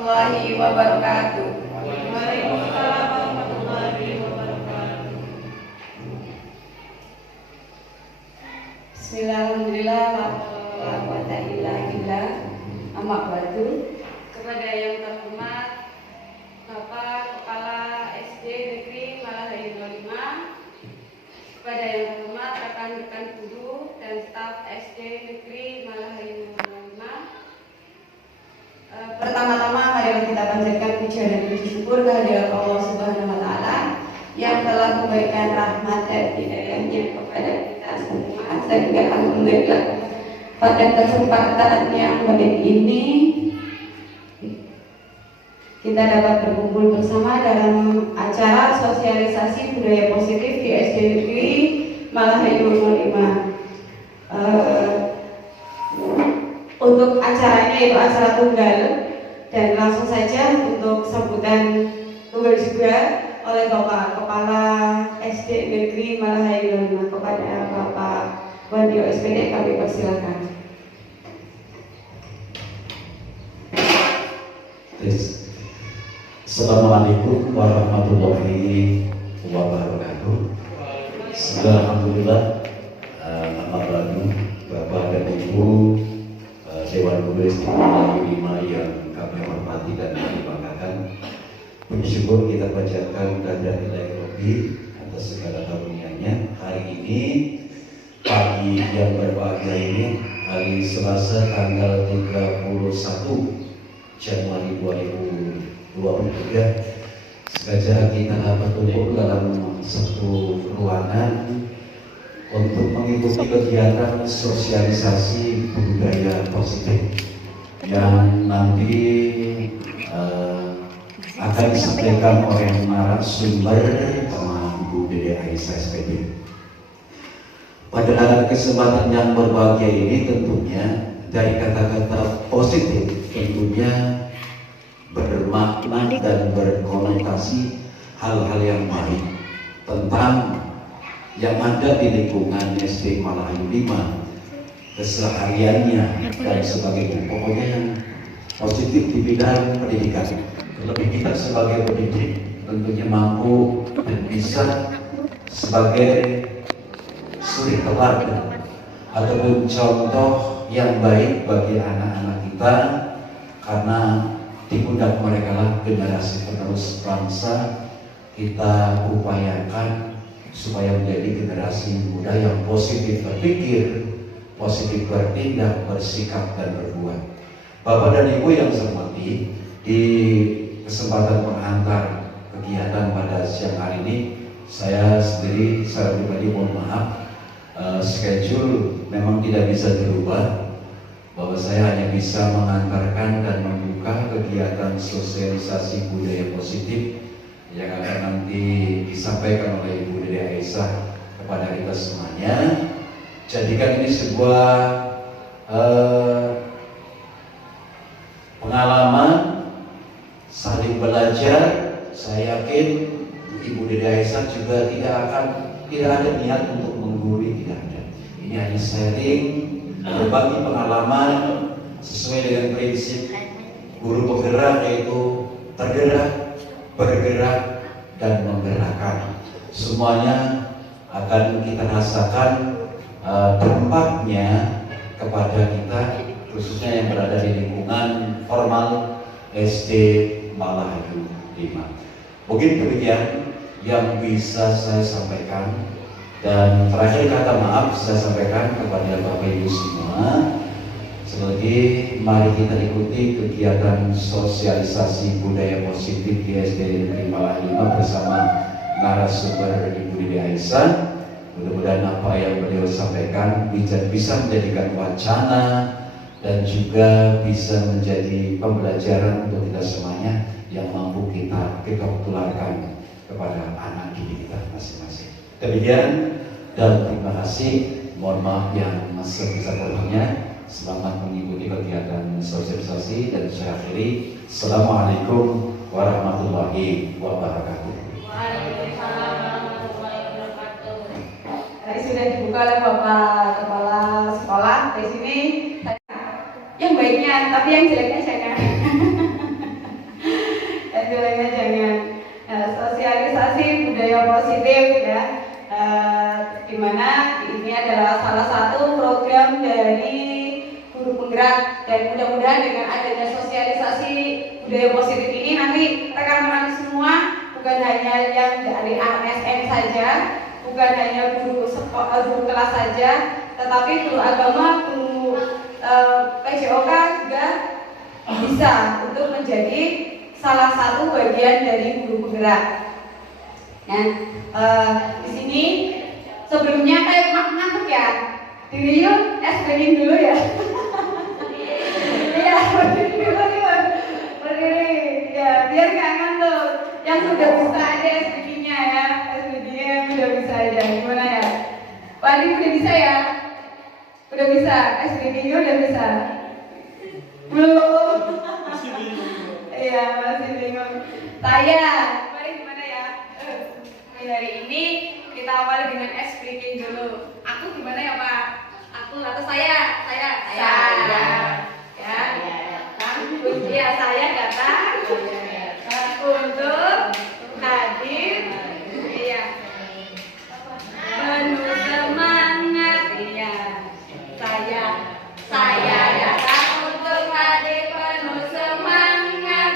warahmatullahi wabarakatuh. Waalaikumsalam warahmatullahi wabarakatuh. Bismillahirrahmanirrahim. La quwwata illa billah. Amma ba'du. Kepada yang terhormat Bapak Kepala SD Negeri Malahayu 05, kepada yang terhormat rekan-rekan guru dan staf SD Negeri Malahayu 05. Pertama-tama marilah kita panjatkan puja dan puji syukur kehadirat Allah Subhanahu wa taala yang telah memberikan rahmat dan hidayahnya kepada kita semua, sehingga alhamdulillah pada kesempatan yang baik ini kita dapat berkumpul bersama dalam acara sosialisasi budaya positif di SD Negeri Malahayu 05. Untuk acaranya itu acara tunggal, dan langsung saja untuk sambutan tunggal juga oleh Bapak Kepala SD Negeri Malahayu 05. Kepada Bapak Wandio SPD kami persilakan. Assalamualaikum warahmatullahi wabarakatuh. Alhamdulillah, nama baru Bapak dan Ibu Dewan Guru SD Malahayu 5 yang kami hormati dan kami banggakan. Puji syukur kita panjatkan kehadirat Ilahi Rabbi atas segala karunia-Nya. Hari ini, pagi yang berbahagia ini, hari Selasa tanggal 31 Januari 2023, sengaja kita berkumpul dalam satu ruangan untuk mengikuti kegiatan sosialisasi budaya positif yang nanti akan disampaikan oleh narasumber sama Ibu Dede Aisyah SPD. Pada kesempatan yang berbahagia ini tentunya dari kata-kata positif tentunya bermakna dan berkonotasi hal-hal yang baik tentang yang ada di lingkungan SD Malahayu 5, kesehariannya dan sebagainya. Pokoknya yang positif di bidang pendidikan. Lebih kita sebagai pendidik tentunya mampu dan bisa sebagai suri teladan ataupun contoh yang baik bagi anak-anak kita, karena di pundak mereka lah generasi penerus bangsa. Kita upayakan supaya menjadi generasi muda yang positif berpikir, positif bertindak, bersikap dan berbuat. Bapak dan Ibu yang saya hormati, di kesempatan mengantar kegiatan pada siang hari ini, saya sendiri secara pribadi mohon maaf, schedule memang tidak bisa dirubah, bahwa saya hanya bisa mengantarkan dan membuka kegiatan sosialisasi budaya positif yang akan nanti disampaikan oleh Ibu Dede Aisyah kepada kita semuanya. Jadikan ini sebuah pengalaman saling belajar. Saya yakin Ibu Dede Aisyah juga tidak ada niat untuk menggurui, tidak ada. Ini hanya sharing, berbagi pengalaman sesuai dengan prinsip guru penggerak, yaitu tergerak, bergerak, dan menggerakkan. Semuanya akan kita rasakan dampaknya kepada kita, khususnya yang berada di lingkungan formal SD Malahayu 5. Mungkin demikian yang bisa saya sampaikan, dan terakhir kata maaf saya sampaikan kepada Bapak Ibu semua. Sekali mari kita ikuti kegiatan sosialisasi budaya positif di SD Negeri Malahayu 5 bersama narasumber Ibu Dede Aisyah. Mudah-mudahan apa yang beliau sampaikan bisa menjadikan wacana dan juga bisa menjadi pembelajaran untuk kita semuanya yang mampu kita tularkan kepada anak didik kita masing-masing. Demikian, dan terima kasih. Mohon maaf yang sebesar-besarnya. Selamat mengikuti kegiatan sosialisasi, dan saya akhiri. Assalamualaikum warahmatullahi wabarakatuh. Waalaikumsalam warahmatullahi wabarakatuh. Tadi sudah dibuka oleh Bapak Kepala Sekolah. Di sini yang baiknya, tapi yang jeleknya jangan. salah satu program dari guru penggerak, dan mudah-mudahan dengan adanya sosialisasi budaya positif ini nanti rekan-rekan semua bukan hanya yang dari ASN saja, bukan hanya guru kelas saja, tetapi guru agama, guru PJOK juga bisa untuk menjadi salah satu bagian dari guru penggerak. Nah, di sini sebelumnya kayak ngantuk ya. Diri yuk, breaking dulu ya. Iya, breaking dulu yuk. Berdiri, ya biar nggak ngantuk. Yang sudah bisa aja breakingnya ya, breakingnya udah bisa aja. Gimana ya? Pak Adi udah bisa ya? Udah bisa, breakingnya udah bisa. Belum. Iya, masih bingung. Saya, mari gimana ya? Hari ini kita awali dengan ice breaking dulu. Aku gimana ya Pak? Aku atau saya? Ya. Iya, saya datang untuk hadir. Iya. Penuh semangat. Iya. Saya datang untuk hadir penuh semangat.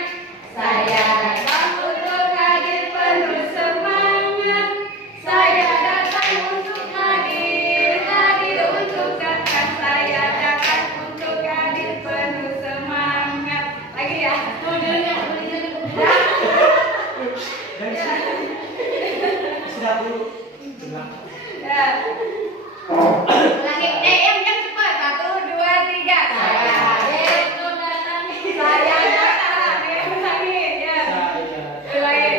Saya datang untuk hadir penuh semangat. Saya datang untuk hadir untuk datang. Saya datang untuk hadir penuh semangat. Lagi ya? Sudah dulu. Ya. Lagi, yang cepat. 1, 2, 3. Saya datang. Saya datang. Lagi, ya. Lagi.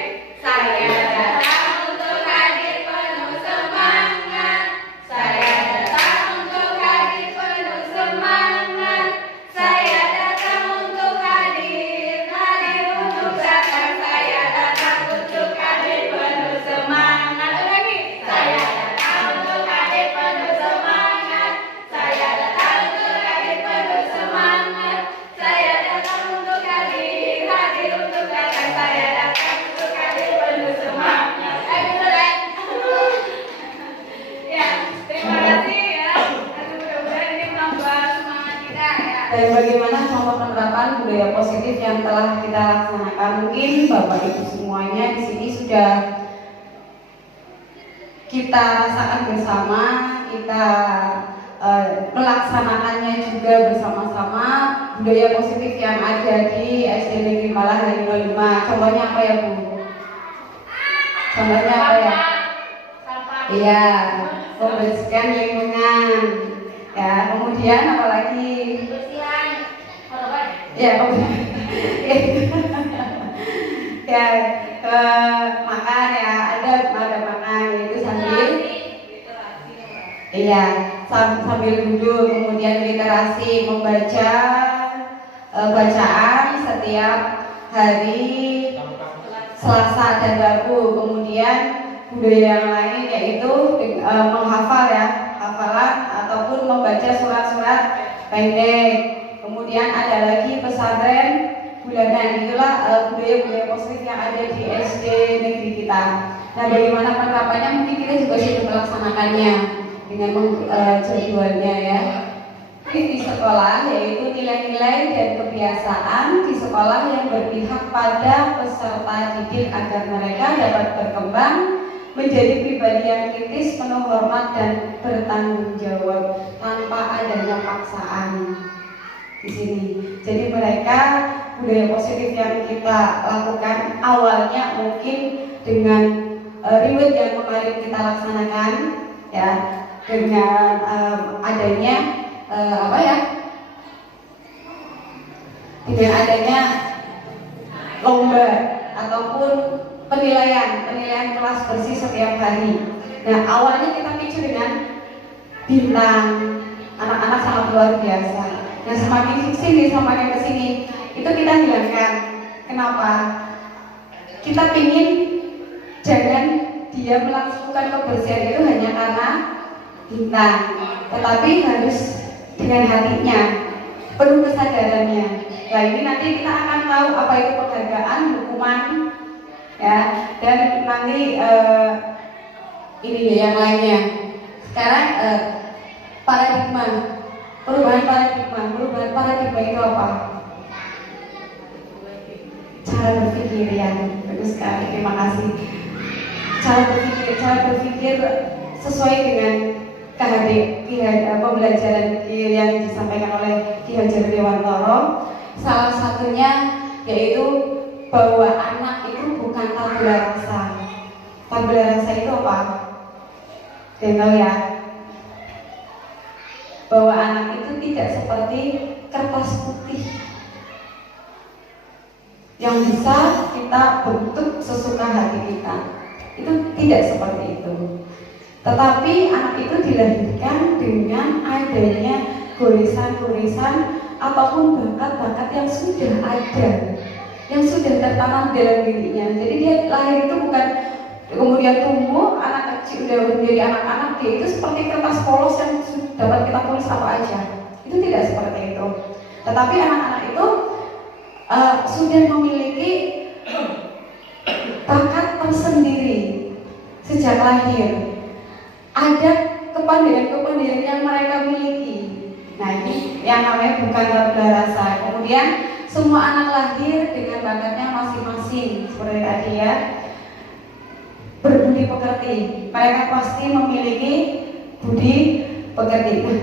Saya datang untuk hadir penuh semangat. Saya datang untuk hadir penuh semangat. Saya datang untuk hadir untuk datang. Saya datang untuk hadir penuh semangat. Lagi. Saya datang untuk hadir penuh semangat. Saya datang untuk hadir penuh semangat. Saya datang untuk hadir untuk datang. Saya datang untuk hadir penuh semangat. Ya, terima kasih ya. Mudah-mudahan ini menambah semangat kita ya. Dan bagaimana contoh penerapan budaya positif yang telah kita laksanakan, mungkin Bapak Ibu semuanya di sini sudah kita rasakan bersama, kita melaksanakannya juga bersama-sama budaya positif yang ada di SD Negeri Malahari 05. Contohnya apa ya Bu? Contohnya apa ya? Iya, membersihkan lingkungan. Ya, kemudian apa lagi? Ya, ya, makan ya, ada makan yaitu sambil, iya, sambil duduk, kemudian literasi, membaca bacaan setiap hari Selasa dan Rabu, kemudian budaya yang lain yaitu menghafal ya, hafalan ataupun membaca surat-surat pendek. Kemudian ada lagi pesantren bulanan. Itulah budaya-budaya positif yang ada di SD negeri kita. Nah, bagaimana penerapannya mungkin kita juga sudah melaksanakannya dengan jadwalnya ya. Di sekolah yaitu nilai-nilai dan kebiasaan di sekolah yang berpihak pada peserta didik agar mereka dapat berkembang menjadi pribadi yang kritis, penuh hormat dan bertanggung jawab tanpa adanya paksaan di sini. Jadi mereka budaya positif yang kita lakukan awalnya mungkin dengan reward yang kemarin kita laksanakan ya, dengan adanya dengan adanya lomba ataupun penilaian kelas bersih setiap hari. Nah, awalnya kita picu dengan bintang, anak-anak sangat luar biasa. Nah, semakin kesini itu kita hilangkan. Kenapa? Kita ingin jangan dia melakukan kebersihan itu hanya karena bintang, tetapi harus dengan hatinya, penuh kesadarannya. Nah, ini nanti kita akan tahu apa itu penghargaan, hukuman, ya, dan nanti ini yang lainnya. Sekarang paradigma. Perubahan paradigma itu apa? Cara berpikir yang bagus sekali, terima kasih. Cara berpikir sesuai dengan pembelajaran yang disampaikan oleh Ki Hajar Dewantara. Salah satunya yaitu bahwa anak itu bukan tabula rasa. Tabula rasa itu apa? Tahu ya? Bahwa anak itu tidak seperti kertas putih yang bisa kita bentuk sesuka hati kita. Itu tidak seperti itu. Tetapi anak itu dilahirkan dengan adanya goresan-goresan ataupun bakat-bakat yang sudah ada, yang sudah tertanam dalam dirinya. Jadi dia lahir itu bukan kemudian tumbuh anak kecil udah menjadi anak-anak, dia itu seperti kertas polos yang dapat kita tulis apa aja. Itu tidak seperti itu. Tetapi anak-anak itu sudah memiliki bakat tersendiri sejak lahir. Ada kepandaian yang mereka miliki. Nah, ini yang namanya bukan tabula rasa. Kemudian semua anak lahir dengan bakatnya masing-masing, seperti tadi ya. Berbudi pekerti, mereka pasti memiliki budi pekerti. Nah,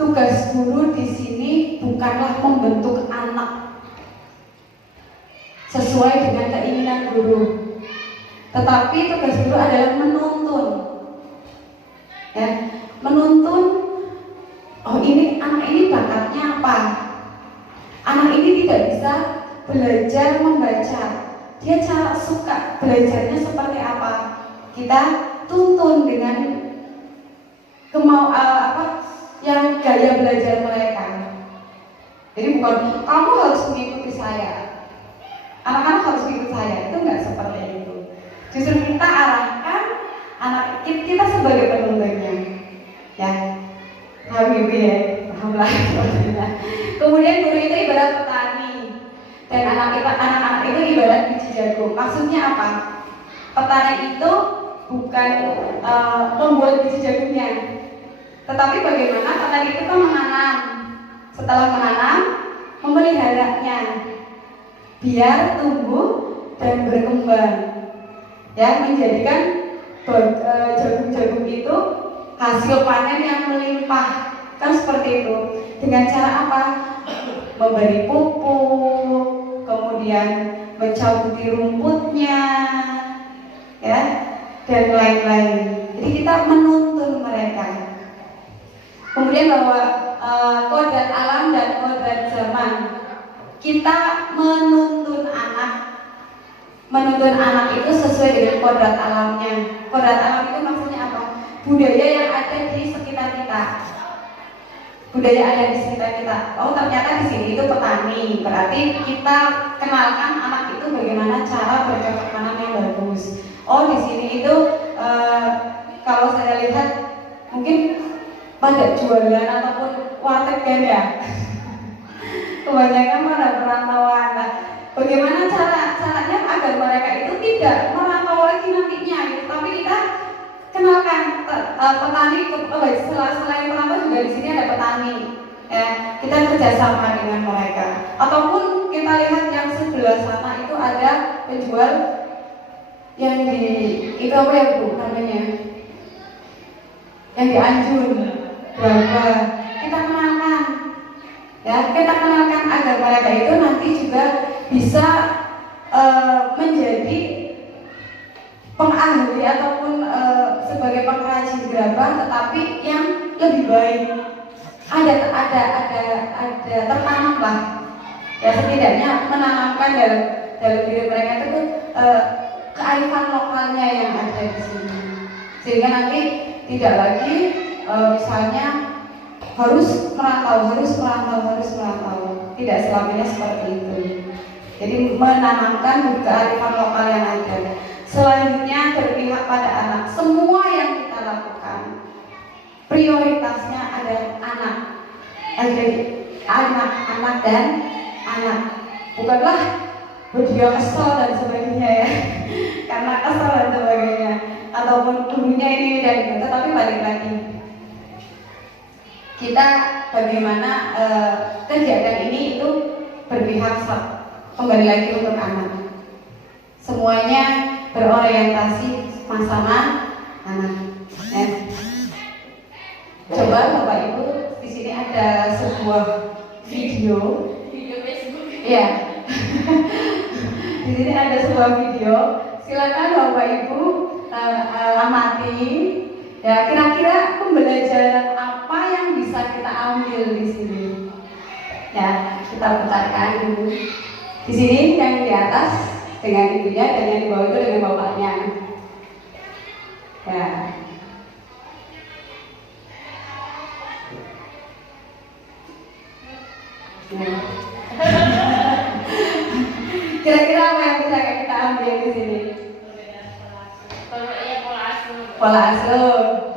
tugas guru di sini bukanlah membentuk anak sesuai dengan keinginan guru, tetapi tugas guru adalah menuntun, ya, menuntun. Oh, ini anak ini bakatnya apa? Anak ini tidak bisa belajar membaca. Dia cara suka belajarnya seperti apa? Kita tuntun dengan yang gaya belajar mereka. Jadi bukan kamu harus mengikuti saya, anak-anak harus mengikuti saya. Itu enggak seperti itu. Justru kita arahkan anak kita sebagai penuntunnya, ya. Paham ya? Pahamlah. Kemudian guru itu ibarat petani. Dan anak-anak itu ibarat biji jagung. Maksudnya apa? Petani itu bukan membuat biji jagungnya, tetapi bagaimana petani itu kan menanam. Setelah menanam, memeliharanya biar tumbuh dan berkembang, ya, menjadikan jagung-jagung itu hasil panen yang melimpah. Kan seperti itu. Dengan cara apa? Memberi pupuk, kemudian mencabuti rumputnya, ya, dan lain-lain. Jadi kita menuntun mereka. Kemudian bahwa kodrat alam dan kodrat zaman, kita menuntun anak itu sesuai dengan kodrat alamnya. Kodrat alam itu maksudnya apa? Budaya yang ada di sekitar kita. Budaya ada di sekitar kita. Oh, ternyata di sini itu petani. Berarti kita kenalkan anak itu bagaimana cara bercocok tanam yang bagus. Oh, di sini itu kalau saya lihat mungkin pada jualan ataupun warteg kan ya. Kebanyakan pada perantauan. Nah, bagaimana caranya agar mereka itu tidak merantau lagi nantinya, gitu. Tapi kita kenalkan petani. Selain perantau juga di sini ada petani. Ya, kita kerjasama dengan mereka. Ataupun kita lihat yang sebelah sana itu ada penjual yang itu apa ya Bu namanya? Yang di Anjun. Berapa? Kita kenalkan. Ya, kita kenalkan agar mereka itu nanti juga bisa menjadi pengahli ataupun sebagai pengrajin gerabah, tetapi yang lebih baik. Ada tertanam lah. Ya, setidaknya menanamkan dalam diri mereka itu kearifan lokalnya yang ada di sini. Sehingga nanti tidak lagi misalnya harus merantau. Tidak selamanya seperti itu. Jadi menanamkan kearifan lokal yang ada. Selanjutnya berpihak pada anak. Semua yang kita lakukan prioritasnya adalah anak. Jadi anak dan anak. Bukanlah dia kesal dan sebagainya ya. Karena kesal dan sebagainya. Ataupun gurunya ini dan itu, tetapi balik lagi. kita bagaimana kegiatan ini itu berpihak kembali lagi untuk anak. Semuanya berorientasi sama anak. Coba Bapak Ibu, di sini ada sebuah video Facebook. Ya. Di sini ada sebuah video. Silakan Bapak Ibu amati. Ya, kira-kira pembelajaran apa yang bisa kita ambil di sini? Ya, kita putarkan dulu. Di sini yang di atas dengan ibunya dan yang di bawah itu dengan bapaknya. Ya. Kira-kira apa yang bisa kita ambil di sini? Pola asuh.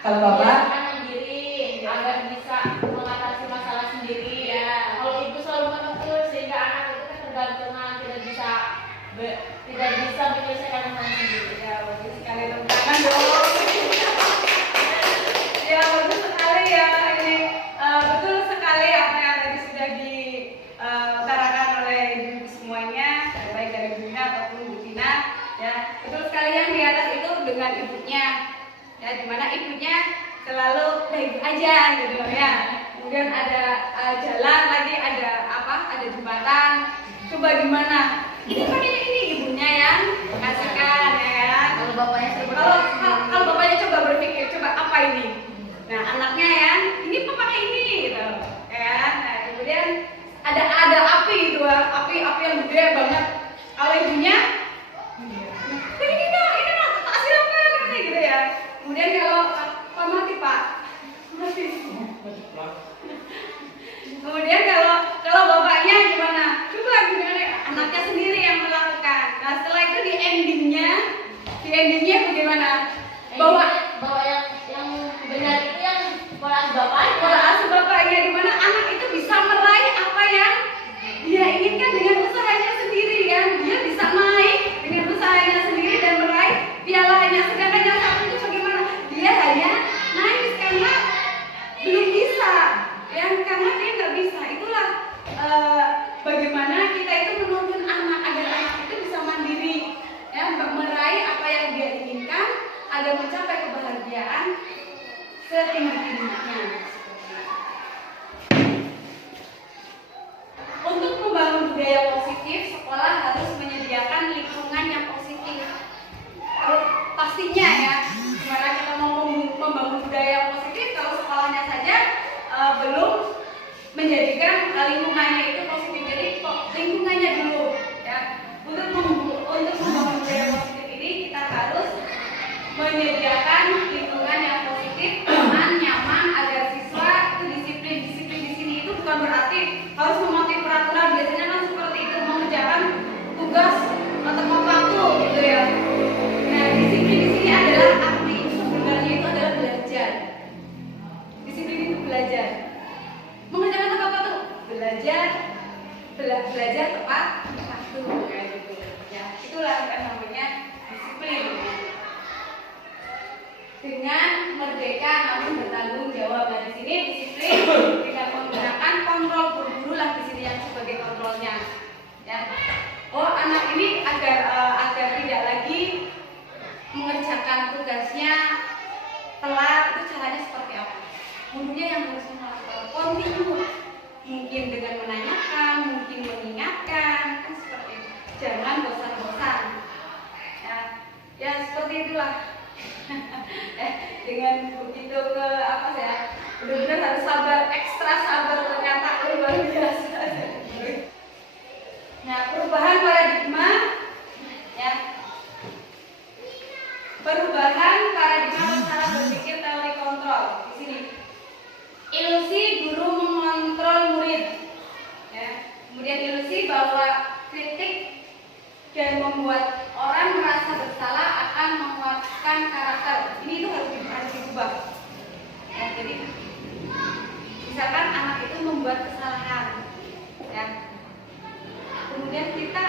Kalau bapak mandiri agar bisa mengatasi masalah sendiri. Ya. Kalau ibu selalu menegur sehingga anak itu kan tergantungan, tidak bisa menyelesaikan masalah sendiri. ya bagus sekali teman-teman dong. Ya bagus sekali ya ini betul sekali apa yang tadi sudah diutarakan oleh ibu semuanya, baik dari Bu Ina ataupun Bu Tina. Ya betul sekali yang di atas itu dengan ibunya. Ya dimana ibunya selalu baik aja gitu ya. Kemudian ada jalan lagi, ada jembatan. Coba gimana? Ini pakainya ini ibunya yang kasihkan ya. Kalau bapaknya Kalau bapaknya coba berpikir, coba apa ini? Nah anaknya ya, ini pakai ini gitu, ya. Nah kemudian ada api gitu, api yang gede banget. Kalau ibunya, ini dong, tak silakan gitu ya. Kemudian kalau Pak mati Pak, mati. Kemudian kalau bapaknya gimana? Coba gimana? Anaknya sendiri yang melakukan. Nah setelah itu di endingnya bagaimana? Bawa yang benar itu yang pola asuh bapaknya, dimana anak itu bisa meraih apa yang dia inginkan dengan usahanya sendiri kan? Dia bisa naik dengan usahanya sendiri dan meraih pialanya. Sedangkan yang satu itu bagaimana? Dia hanya nangis karena belum bisa, ya karena dia nggak bisa. Itulah bagaimana kita itu menuntun anak agar anak itu bisa mandiri, ya meraih apa yang dia inginkan, agar mencapai kebahagiaan setinggi-tingginya. Untuk membangun budaya positif, sekolah harus menyediakan lingkungan yang positif. Pastinya ya, gimana kita mau membangun budaya yang positif kalau sekolahnya saja belum menjadikan lingkungannya itu positif. Jadi lingkungannya dulu ya. Untuk membangun budaya positif ini kita harus menyediakan lingkungan yang positif, aman, nyaman agar siswa itu disiplin. Disiplin di sini itu bukan berarti harus mematuhi peraturan. Biasanya kan seperti itu, mengerjakan tugas tepat waktu gitu ya. Nah, disiplin di sini adalah arti sebenarnya itu adalah belajar. Disiplin itu belajar. Mengerjakan tepat waktu, belajar tepat waktu kayak gitu. Ya, itulah yang namanya disiplin. Dengan merdeka namun bertanggung jawab. Nah, di sini disiplin dengan menggunakan kontrol guru lah di sini yang sebagai kontrolnya. Ya. Oh, anak ini agar tidak lagi mengerjakan tugasnya telat, itu caranya seperti apa? Gurunya yang harus melakukan kontinu, mungkin dengan menanyakan, mungkin mengingatkan, kan seperti itu. Jangan bosan-bosan. Ya seperti itulah. Dengan begitu benar-benar harus sabar, ekstra sabar, ternyata luar biasa. Nah, perubahan paradigma ya. Perubahan paradigma cara berpikir teori kontrol di sini. Ilusi guru mengontrol murid. Ya. Kemudian ilusi bahwa kritik dan membuat orang merasa bersalah akan menguatkan karakter. Ini itu harus diubah. Ya, jadi misalkan anak itu membuat kesalahan, ya. Kemudian kita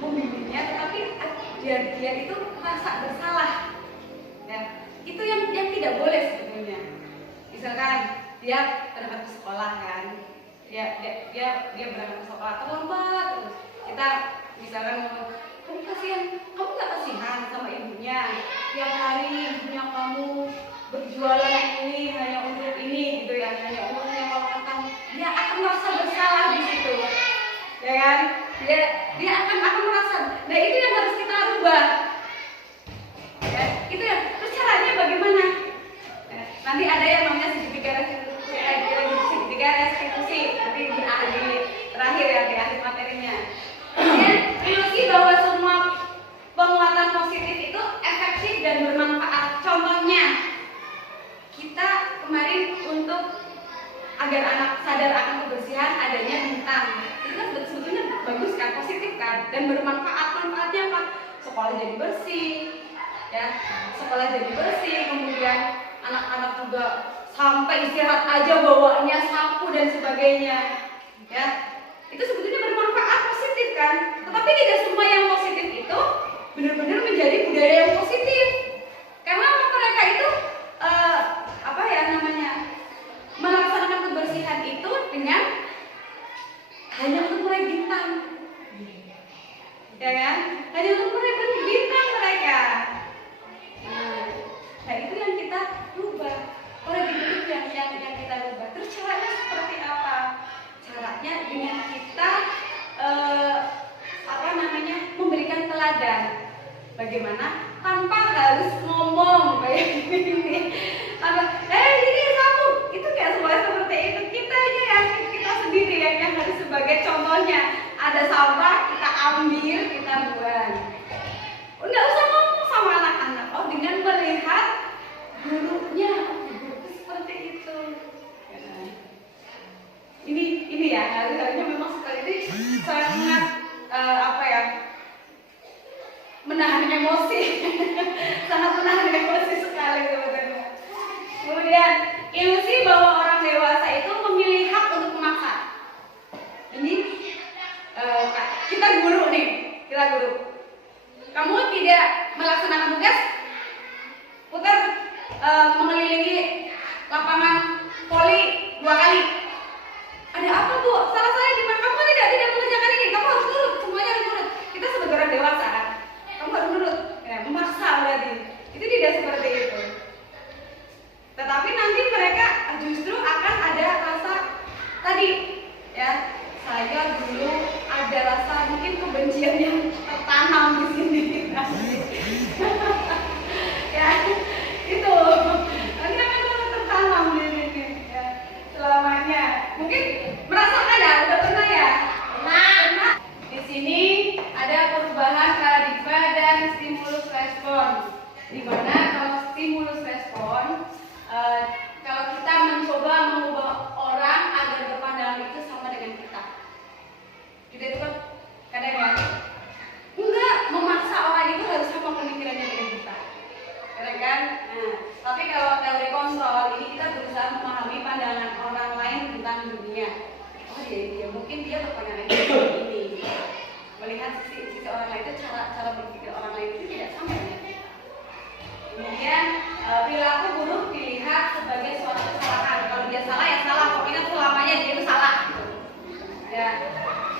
membimbingnya, tetapi dia itu merasa bersalah. Ya, itu yang tidak boleh sebetulnya. Di Misalkan dia berangkat ke sekolah kan, dia berangkat ke sekolah terlambat terus. Kita misalkan ngomong, kamu kasihan, kamu nggak kasihan sama ibunya? Tiap hari ibunya kamu berjualan ini hanya untuk ini gitu ya, hanya untuk menyekolahkan kamu. Dia akan merasa bersalah di situ, ya kan? Dia akan merasa. Nah itu yang harus kita rubah. Ya, itu ya. Terus caranya bagaimana? Ya, nanti ada yang namanya segitiga restitusi nanti di terakhir ya, di akhir materinya. Kemudian ilusi bahwa semua penguatan positif itu efektif dan bermanfaat. Contohnya, kita kemarin untuk agar anak sadar akan kebersihan adanya bintang. Itu kan sebetulnya bagus kan, positif kan, dan bermanfaat. Manfaatnya apa? Sekolah jadi bersih, ya, sekolah jadi bersih. Kemudian anak-anak juga sampai istirahat aja bawaannya sapu dan sebagainya, ya. Itu sebetulnya bermanfaat, positif kan. Tetapi tidak semua yang positif itu benar-benar menjadi budaya yang positif. Karena mereka itu melaksanakan kebersihan itu dengan hanya untuk meraih bintang, ya kan? Hanya untuk meraih bintang mereka. Nah itu yang kita rubah. Oleh itu yang kita rubah. Terus caranya seperti apa? Caranya dengan kita memberikan teladan. Bagaimana? Tanpa harus ngomong kayak gini. Ini sapu. Itu kayak seperti itu. Kita aja ya, kita sendiri yang harus sebagai contohnya. Ada sampah, kita ambil, kita buang. Nggak usah ngomong sama anak-anak. Oh, dengan melihat gurunya, guruku seperti itu. Ini ya, harusnya memang sekali ini sangat menahan emosi, sangat menahan emosi sekali teman-teman. Kemudian ilusi bahwa orang dewasa itu memilih hak untuk memaksa. Ini kita guru nih, kamu tidak melaksanakan tugas, putar mengelilingi lapangan voli 2 kali. Ada apa Bu? Salah saya di mana? Kamu tidak mengerjakan ini. Kamu harus nurut, semuanya harus nurut. Kita sebagai orang dewasa kan, kamu harus nurut. Ya, memaksa berarti. Itu tidak seperti itu. Tetapi nanti mereka justru akan ada rasa tadi, ya. Saya dulu ada rasa mungkin kebencian yang tertanam di sini. Ya, itu. Nanti akan tertanam di sini. Ya, selamanya. Mungkin merasakan ya, udah pernah ya? Nah, di sini ada perubahan paradigma dan stimulus respon. Di mana kalau stimulus respon, kalau kita mencoba mengubah orang agar berpandangan itu sama dengan kita. Kita itu kan kadang ya, enggak memaksa orang itu harus sama pemikirannya dengan kita. Kadang kan? Nah, tapi kalau teori kontrol ini kita berusaha memahami pandangan orang lain tentang dunia. Oh ya, mungkin dia berpandangan seperti ini. Melihat sisi orang lain itu cara berpikir orang lain itu tidak sama ya. Kemudian perilaku buruk dilihat sebagai suatu kesalahan. Kalau dia salah ya salah, pokoknya selamanya dia itu salah. Ya,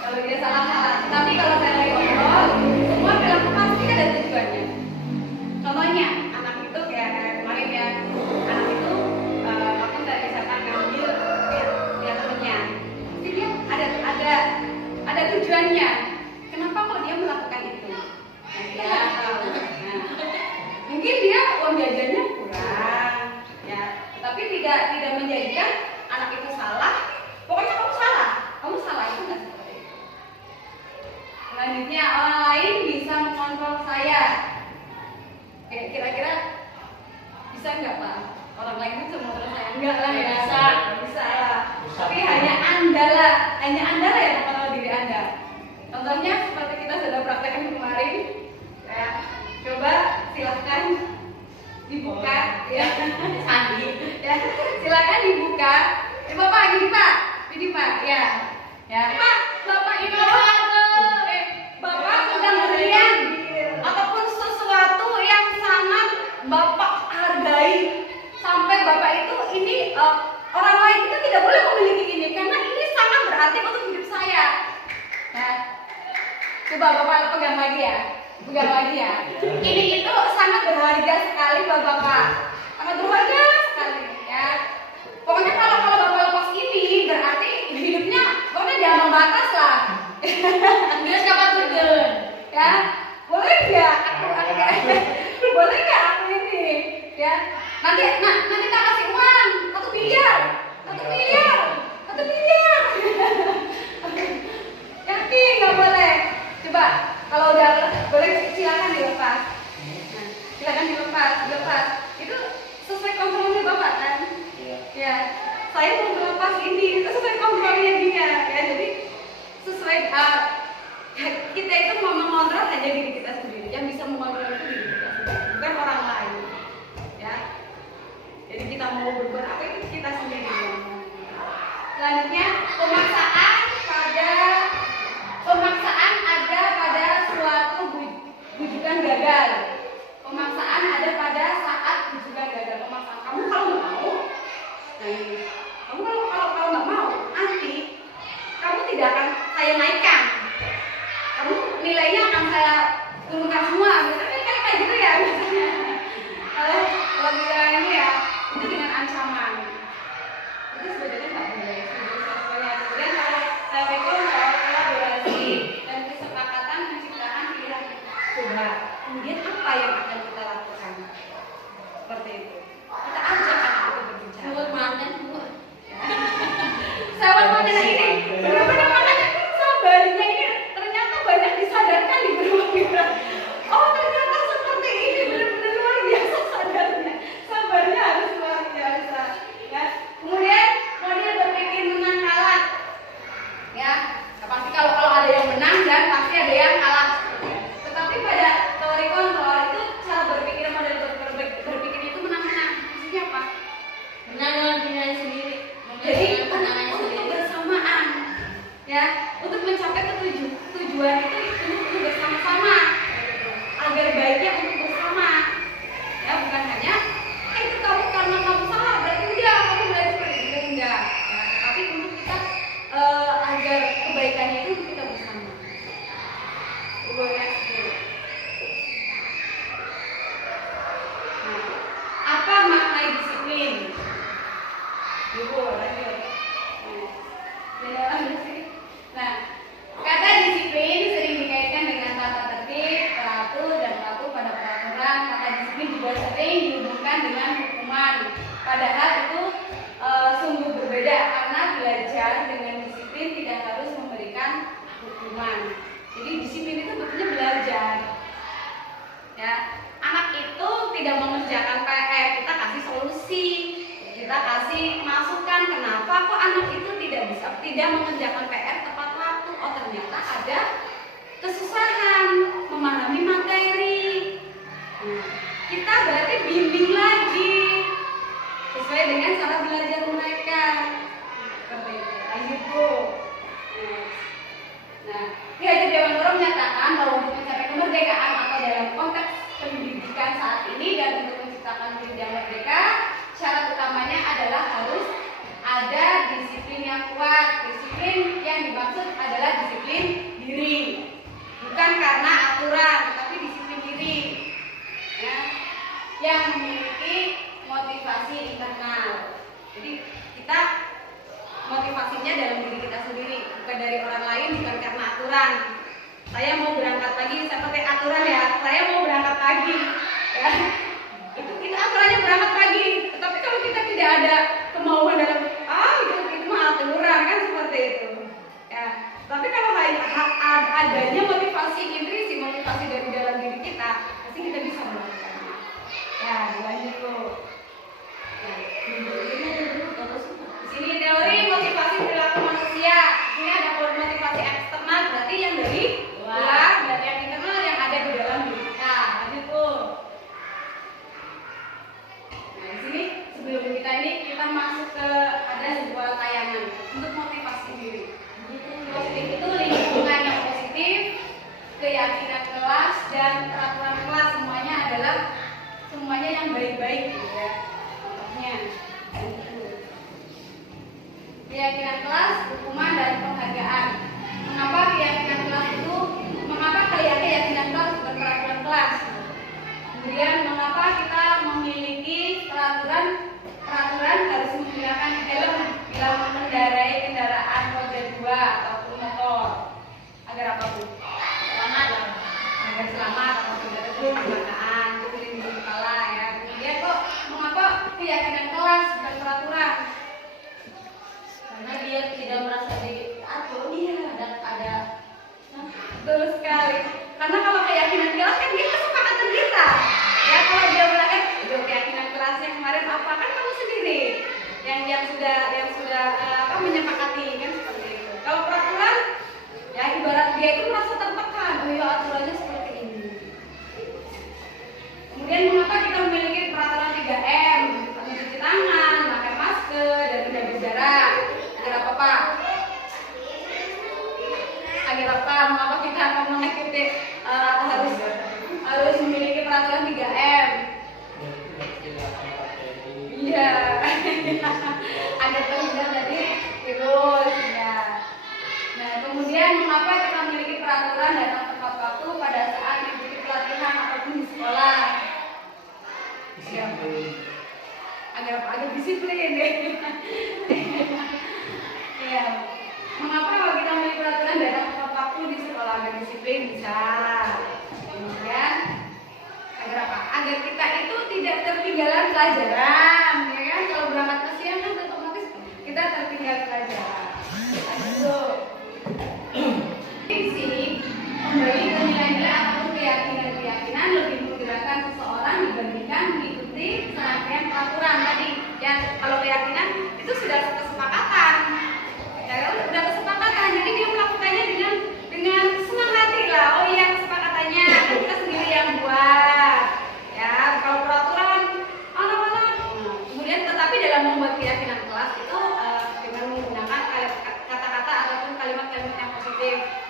kalau dia salah. Tapi kalau teori kontrol, semua perilaku pasti ada tujuannya. Contohnya, anak itu kayak kemarin ya, anak itu waktu nggak misalkan ngambil dia temennya, jadi dia ada tujuannya. Kenapa kok dia melakukan itu? Nah, dia tahu. Nah, mungkin dia uang jajannya kurang, ya, tapi tidak menjadikan anak itu salah. Pokoknya kamu salah itu nggak seperti itu. Selanjutnya, orang lain bisa mengontrol saya. Kira-kira bisa nggak Pak? Orang lain itu mengontrol saya? Enggak lah ya. Bisa lah. Tapi hanya anda lah yang mengontrol diri anda. Contohnya seperti kita sudah praktekkan kemarin. Ya, coba silahkan dibuka, ya. Ya, silakan dibuka. Bapak gini Pak, ya. Pak, Bapak ini Bapak sedang berlian ataupun sesuatu yang sangat Bapak hargai sampai Bapak itu ini Coba Bapak pegang lagi ya. Pegang lagi ya. Ini itu sangat berharga sekali Bapak-bapak. Sangat berharga sekali ya. Pokoknya kalau Bapak lepas ini berarti hidupnya pokoknya di ambang batas lah. Terus kapan turun? Ya. Boleh nggak aku boleh nggak aku ini ya. Nanti tak kasih uang 1 miliar. 1 miliar. 1 miliar. Yakin nggak boleh. Coba kalau udah boleh silakan dilepas. Nah, silakan dilepas. Itu sesuai kompromi Bapak kan? Ya. Saya mau melepas ini itu sesuai komprominya dia ya. Jadi sesuai kita itu mau mengontrol aja diri kita sendiri. Yang bisa mengontrol itu diri kita sendiri, bukan orang lain. Ya. Jadi kita mau berbuat apa itu kita sendiri. Selanjutnya pemaksaan ada pada suatu bujukan gagal. Pemaksaan ada pada saat bujukan gagal. Pemaksaan kamu kalau nggak mau, nah ini kamu kalau nggak mau nanti kamu tidak akan saya naikkan. Kamu nilainya akan saya turunkan semua. Misalnya kan kayak gitu ya misalnya. Kalau kita ini ya itu dengan ancaman. Itu sebenarnya nggak boleh. Kemudian kalau saya pikir kolaborasi dan kesepakatan menciptakan pilihan Tuhan. Kemudian apa yang akan kita lakukan? Seperti itu. Kita ajak anak itu berbicara. Buat mantan Bu. Sahabat mana ini? Benar-benar makanya sabarnya ini ternyata banyak disadarkan di beberapa. Oh ternyata seperti ini benar-benar luar biasa sadarnya. Sabarnya harus luar biasa. Ya. Kemudian model berpikir menang kalah. Ya. Pasti kalau ada yang menang dan pasti ada yang kalah. Tetapi pada teori kontrol itu cara berpikir model berpikir itu menang-menang. Maksudnya apa? Menang dengan pilihan sendiri. Jadi Dengan pandangannya untuk sendiri. bersamaan, ya, untuk mencapai tujuan itu untuk bersama-sama, agar baiknya untuk bersama, ya bukan hanya itu kamu karena kamu salah berarti enggak kamu belajar seperti itu enggak, ya, tapi untuk kita agar kebaikannya itu untuk kita bersama. Boleh. Nah, apa makna disiplin? Ibu lanjut. Nah, kata disiplin sering dikaitkan dengan tata tertib, teratur, dan patuh pada peraturan. Kata disiplin juga sering dihubungkan dengan hukuman. Padahal itu sungguh berbeda karena belajar dengan disiplin tidak harus memberikan hukuman. Jadi disiplin itu bentuknya belajar. Ya, anak itu tidak mengerjakan PR, kita kasih solusi. Kita kasih masukan kenapa kok anak itu tidak mengerjakan PR tepat waktu. Oh ternyata ada kesusahan memahami materi. Nah, kita berarti bimbing lagi sesuai dengan cara belajar mereka. Seperti itu. Lanjut Bu. Nah, Ki Hajar Dewantara menyatakan bahwa untuk mencapai kemerdekaan atau dalam konteks pendidikan saat ini dan untuk menciptakan pendidikan merdeka, syarat utamanya adalah harus ada disiplin yang kuat. Disiplin yang dimaksud adalah disiplin diri, bukan karena aturan, tapi disiplin diri, ya, yang memiliki motivasi internal. Jadi kita motivasinya dalam diri kita sendiri, bukan dari orang lain, bukan karena aturan. Saya mau berangkat pagi, saya pakai aturan ya. Saya mau berangkat pagi, ya. Itu kita aturannya berangkat pagi, tapi kalau kita tidak ada kemauan dalam itu mah aturan kan seperti itu ya. Tapi kalau adanya motivasi intrinsik, motivasi dari dalam diri kita, pasti kita bisa melakukannya. Ya, lanjut Bu. Ya, di sini teori motivasi perilaku manusia. Ini ada motivasi eksternal, berarti yang dari luar, dan yang internal yang ada di dalam diri kita. Lanjut Bu. Nah, di sini sebelum kita masuk ke ada sebuah tayangan untuk motivasi diri. Positif itu lingkungan yang positif, keyakinan kelas dan peraturan kelas, semuanya yang baik-baik gitu ya. Contohnya agar apa Bu? Selamat. Agar selamat apapun terjadi kecelakaan, melindungi kepala ya. Kemudian kok mengapa keyakinan kelas dan peraturan? Karena dia tidak merasa diatur. Iya. Ada Betul sekali. Karena kalau keyakinan kelas kan dia kesepakatan kita. Ya kalau dia bilang kan, "Yo, keyakinan kelasnya kemarin apa?" Kan kamu sendiri yang sudah menyepakati kan seperti itu. Kalau peraturan ya ibarat dia itu merasa tertekan. Oh ya aturannya seperti ini. Kemudian mengapa kita memiliki peraturan 3M? Mencuci tangan, pakai masker, dan menjaga jarak. Agar apa Pak? Agar apa? Mengapa kita akan mengikuti harus memiliki peraturan 3M? Iya. Agar terhindar dari virus ya. Nah, kemudian mengapa kita memiliki peraturan datang tepat waktu pada saat mengikuti pelatihan ataupun di sekolah? Ya. Agar disiplin deh. Iya. Mengapa kalau kita memiliki peraturan datang tepat waktu di sekolah agar disiplin bisa? Kemudian agar apa? Agar kita itu tidak tertinggalan pelajaran, ya kan? Kalau berangkat kesiangan otomatis kita tertinggal pelajaran. Lanjut. Prinsip kembali ke nilai-nilai ataupun keyakinan lebih menggerakkan seseorang dibandingkan mengikuti serangkaian peraturan tadi. Ya, kalau keyakinan itu sudah kesepakatan. Ya, udah kesepakatan. Jadi dia melakukannya dengan senang hati lah. Oh iya kesepakatannya kan kita sendiri yang buat. Ya, kalau peraturan anak-anak. Kemudian tetapi dalam membuat keyakinan kelas itu dengan menggunakan kata-kata ataupun kalimat-kalimat yang positif.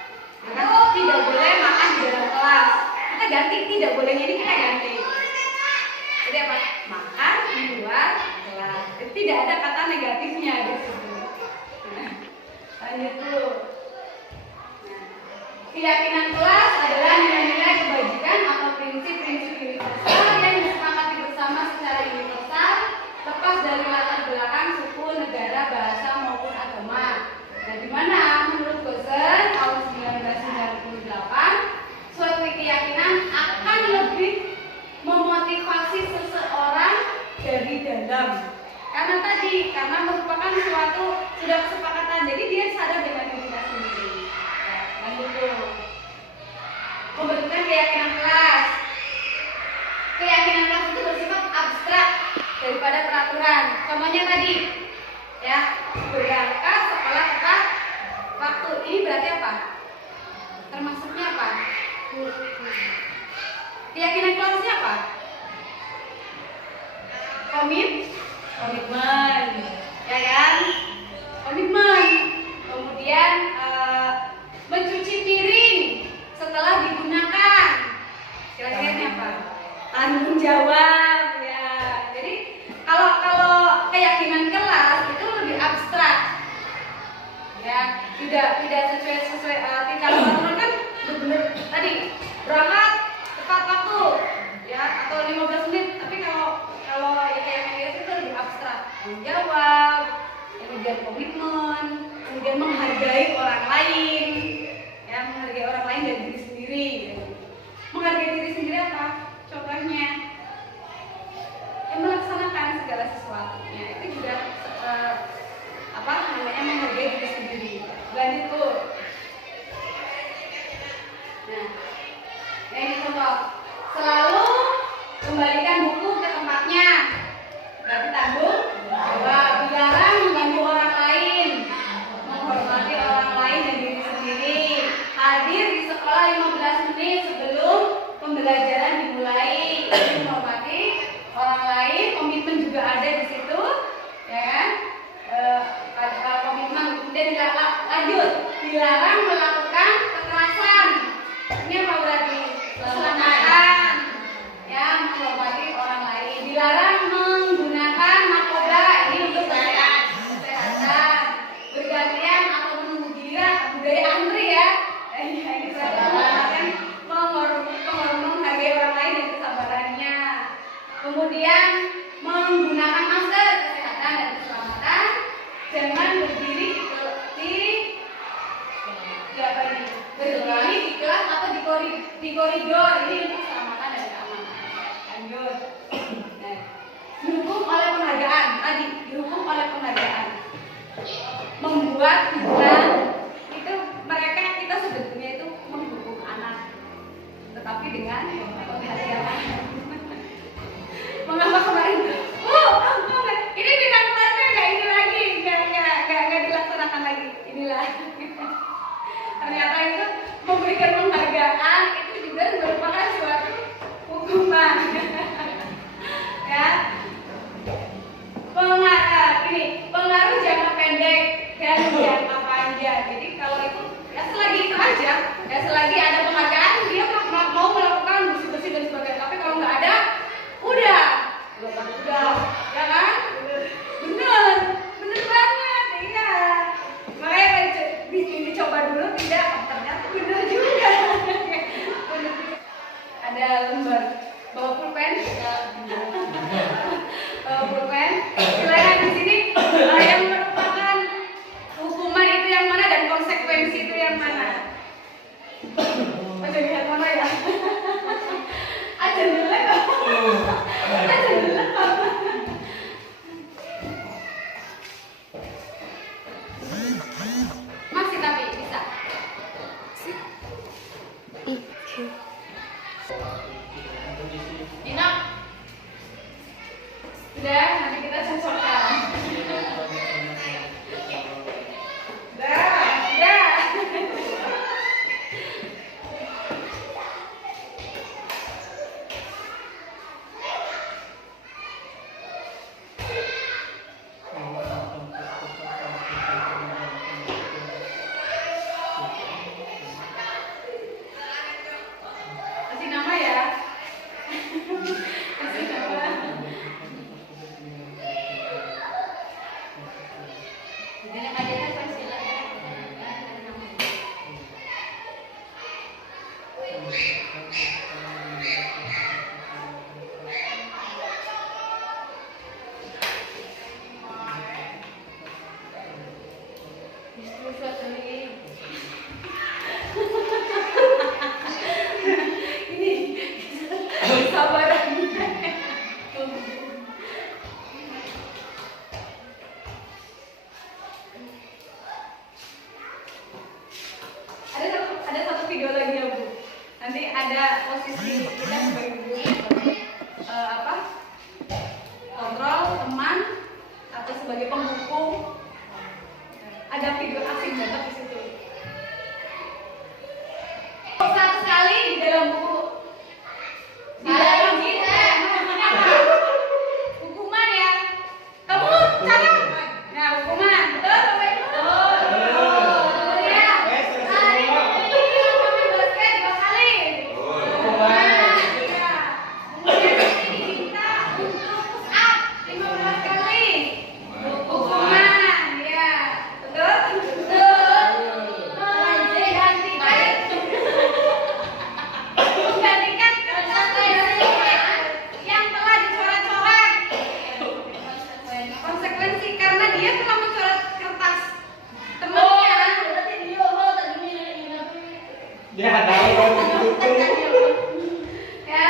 Maka tidak boleh makan di dalam kelas. Kita ganti, tidak bolehnya ini kita ganti. Jadi apa? Makan di luar kelas. Tidak ada kata negatifnya di situ. Lanjut dulu. Keyakinan kelas adalah nilai-nilai kebajikan atau prinsip-prinsip universal yang disepakati bersama secara universal, lepas dari latar belakang suku, negara, bahasa maupun agama. Nah, di mana menurut Gosen tahun 1998, suatu keyakinan akan lebih memotivasi seseorang dari dalam. Karena merupakan suatu sudah kesepakatan, jadi dia sadar dengan dirinya sendiri. Ya, lanjut dulu. Pembentukan keyakinan kelas. Keyakinan kelas itu bersifat abstrak daripada peraturan. Contohnya tadi, ya berangkat sekolah tepat waktu. Ini berarti apa? Termasuknya apa? Keyakinan kelasnya apa? Komitmen, ya kan? Komitmen. Kemudian mencuci piring setelah digunakan. Kira-kira ini apa? Tanggung jawab, ya. Jadi kalau keyakinan kelas itu lebih abstrak, ya. Tidak sesuai. Kalau peraturan kan benar tadi berangkat tepat waktu, ya, atau 15 menit. Tapi kalau keyakinan kelas itu lebih abstrak. Tanggung jawab, kemudian komitmen, kemudian menghargai orang lain, ya, menghargai orang lain dan diri sendiri. Menghargai diri sendiri apa? Contohnya, yang melaksanakan segala sesuatunya itu juga menghargai diri sendiri. Lanjut tuh. Nah, ini contoh. Selalu kembalikan buku ke tempatnya. Berarti tanggung jawab. Dilarang mengganggu orang lain, menghormati orang lain dan diri sendiri. Hadir di sekolah 15 menit sebelum pembelajaran dimulai. Ini menghormati orang lain. Komitmen juga ada di situ, ya kan? Komitmen. Kemudian lanjut. Dilarang melakukan kekerasan. Ini apa berarti? Keselamatan, ya, menghormati orang lain. Dilarang menggunakan narkoba. Ini untuk kesehatan. Bergantian atau menunggu giliran, budaya antri ya. Ini kan menghargai orang lain dan kesabarannya. Kemudian menggunakan masker, kesehatan dan keselamatan. Jangan berdiri di di koridor ini untuk keselamatan dan keamanan. Lanjut. Nah, dihukum oleh penghargaan tadi, dihukum oleh penghargaan. Membuat hiburan itu kita sebetulnya itu menghukum anak, tetapi dengan penghargaan. Mengapa kemarin? Ini bintang keluarga nggak ini lagi, nggak dilaksanakan lagi. Inilah. Ternyata itu memberikan penghargaan itu juga merupakan suatu hukuman. Ya. Pengaruh jangka pendek dan jangka panjang. Jadi kalau itu ya selagi itu aja, ya selagi ada penghargaan dia mau melakukan bersih-bersih dan sebagainya. Tapi kalau nggak ada, udah, ya kan? Bener banget, iya. Makanya dicoba dulu, tidak, ternyata bener juga. Ada lembar bawa pulpen, silakan di sini yang merupakan hukuman itu yang mana dan konsekuensi itu yang mana? Ada lihat mana ya? Ada dulu. Masih tapi bisa. Dina. Sudah, nanti kita cocokkan. Sudah. Kasih nama ya. Kasih nama. Jadi ada kasih lagi. Ini sabar. Ada satu video lagi ya Bu. Nanti ada posisi kita sebagai guru kontrol teman atau sebagai penghukum. Ada video asing banget di situ. Satu sekali di dalam buku. Di dalam kita. Hukuman ya. Kamu catat. Nah, hukuman. Betul Bapak Ibu? Kemudian hari ini main basket 2 kali. Nah, ya. Kemudian ini kita untuk push up 15 kali. Hukuman, ya. Betul? Betul. Menggantikan kertas yang telah dicoret-coret. Konsekuensi karena dia telah mencoret kertas temannya. Dia ada Ya,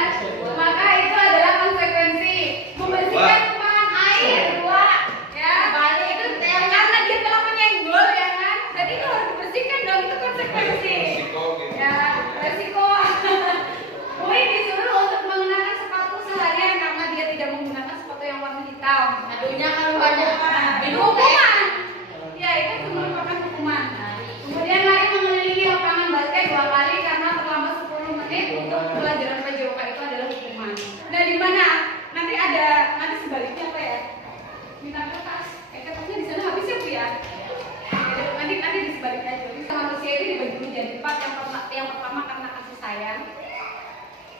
maka itu adalah konsekuensi membersihkan tumpahan air. Ya, itu karena dia telah menyenggol ya kan. Jadi itu harus dibersihkan dong, itu konsekuensi. Ya, resiko. Boy disuruh untuk mengenakan sepatu seharian karena dia tidak menggunakan sepatu yang warna hitam. Aduhnya kalau ada Itu hukuman. Ya, itu merupakan hukuman. Kemudian lari mengelilingi lapangan basket 2 kali karena terlambat 10 menit untuk pelajaran PJOK itu adalah hukuman. Nah, di mana? Nanti sebaliknya apa ya? Minta kertas. Kertasnya di sana habis ya Bu ya. Nanti disebalik aja. Manusia itu dibagi menjadi 4. Yang pertama karena kasih sayang.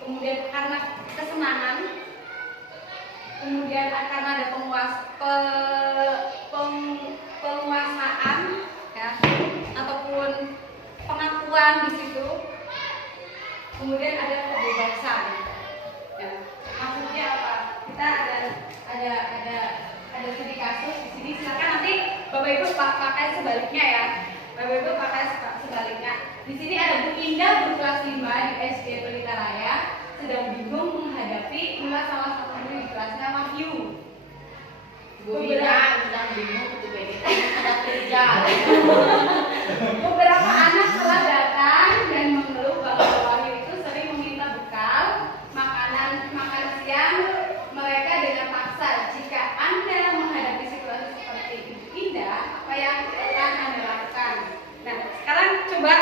Kemudian karena kesenangan. Kemudian karena ada penguasaan ya, ataupun pengakuan di situ. Kemudian ada kebebasan. Ya. Maksudnya apa? Kita ada studi kasus di sini. Silakan nanti Bapak Ibu pakai sebaliknya ya. Bapak Ibu pakai sebaliknya. Di sini ada Bu Indah berkelas 5 di Beberapa anak telah datang dan mengeluh bahwa Wahyu itu sering meminta bekal makan siang mereka dengan paksa. Jika Anda menghadapi situasi seperti itu, Indah, apa yang akan Anda lakukan? Nah, sekarang coba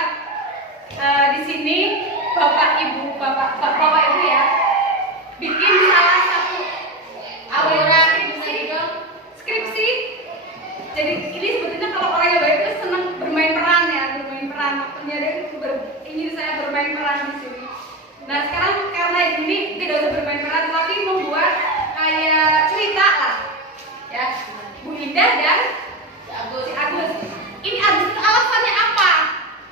di sini bapak ibu ya bikin salah satu skripsi. Jadi ini sebetulnya kalau orang yang baik itu senang bermain peran ya, waktunya dia ingin saya bermain peran di sini. Nah sekarang karena ini tidak usah bermain peran, tapi membuat kayak cerita lah, ya Bu Indah dan si Agus. Ini Agus itu alasannya apa?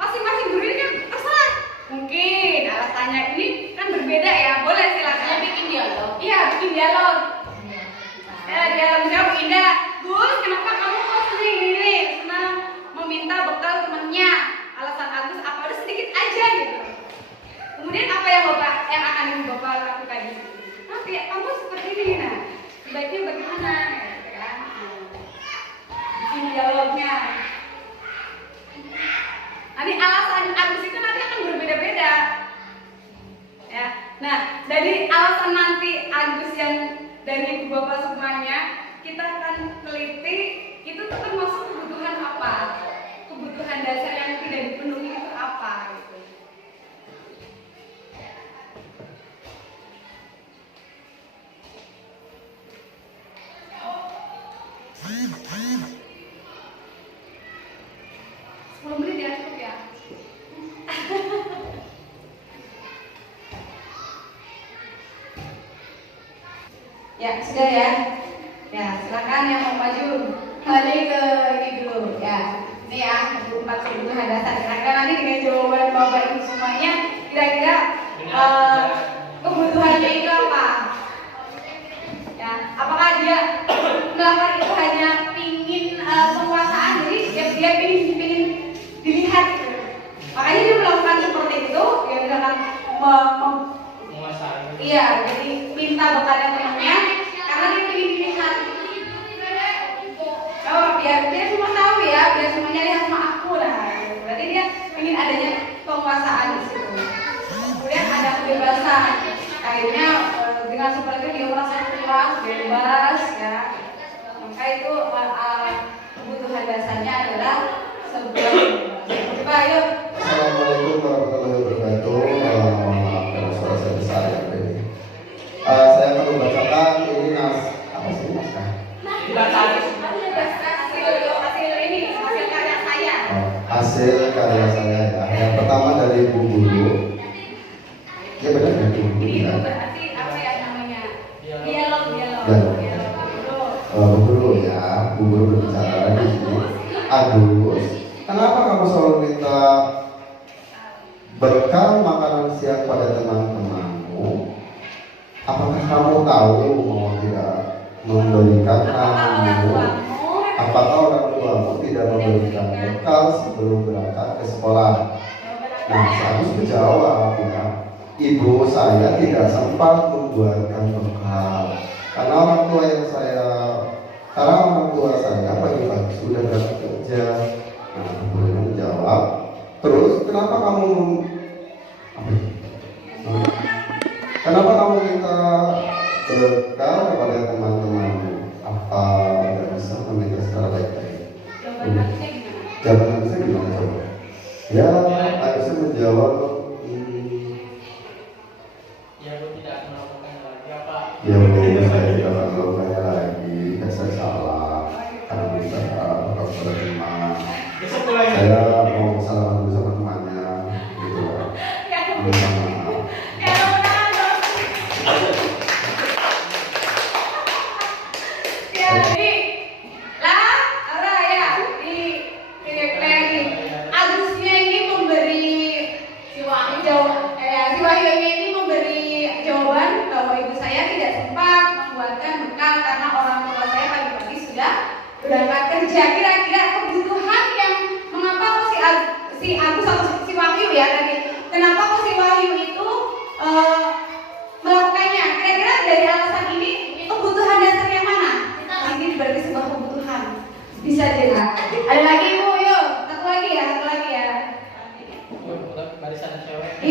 Masing-masing guru ini kan terserah. Mungkin alasannya ini kan berbeda ya, boleh silakan. Bikin dialog. Iya, bikin dialog. Dialog misalnya Bu Indah, Gus, kenapa kamu kok senang meminta bekal temennya? Alasan Agus apa? Udah sedikit aja gitu. Kemudian apa yang akan Bapak lakukan di sini? Nanti kamu seperti ini, nah sebaiknya bagaimana? Gitu kan? Bikin dialognya. Nanti alasan Agus itu nanti akan berbeda-beda. Ya, nah dari alasan nanti Agus yang dari ibu bapak semuanya kita akan teliti itu termasuk kebutuhan apa, kebutuhan dasar yang tidak dipenuhi itu apa gitu. Menit ya cukup ya. Ya sudah ya. Ya silakan yang mau maju kembali ke ini dulu ya. Ini ya 4 kebutuhan dasar. Kira-kira nanti dengan jawaban bapak ibu semuanya kira-kira kebutuhannya itu apa? Ya apakah dia melakukan itu hanya pingin penguasaan, jadi dia pingin dilihat gitu. Makanya dia melakukan seperti itu, ya misalkan iya, jadi minta bekalnya temannya karena dia ingin dilihat. Oh, biar dia semua tahu ya, biar semuanya lihat sama aku lah. Berarti dia ingin adanya penguasaan di situ. Kemudian ada kebebasan. Akhirnya dengan seperti itu dia merasa puas, bebas ya. Maka itu kebutuhan dasarnya adalah sebuah. Coba yuk. Assalamualaikum warahmatullahi wabarakatuh. Kalau suara saya besar ya, ini. Saya akan membacakan ini apa sih naskah? Hasil karya saya ya. Yang pertama dari Bu Guru. Ya benar ya Bu Guru Ini ya. berarti apa ya namanya? Dialog. Bu Guru ya. Bu Guru berbicara di sini. Agus, kenapa kamu selalu minta bekal makanan siang pada teman-temanmu? Apakah kamu tahu mau tidak memberikan kamu? Apakah orang tuamu tidak memberikan bekal sebelum berangkat ke sekolah? Nah, Agus menjawab ya, ibu saya tidak sempat membuatkan bekal karena orang tua saya pagi-pagi sudah berangkat kerja. Nah, kemudian menjawab, terus kenapa kamu minta bekal kepada teman-temanmu? Apa tidak bisa meminta secara baik-baik? Jawaban saya gimana coba? Ya, Aisyah menjawab, ya Bu tidak melakukan lagi apa? ya Bu, saya tidak akan melakukannya lagi. Saya salah karena minta bekal kepada teman. Besok mulai. Saya mau salaman dulu sama temannya, gitu lah. Minta maaf. Berangkat kerja, kira-kira kebutuhan yang mengapa kok si Agus atau si Wahyu ya tadi, kenapa kok si Wahyu itu melakukannya? Kira-kira dari alasan ini kebutuhan dasar yang mana? Ini berarti sebuah kebutuhan. Bisa jadi. Ada lagi Bu, yuk.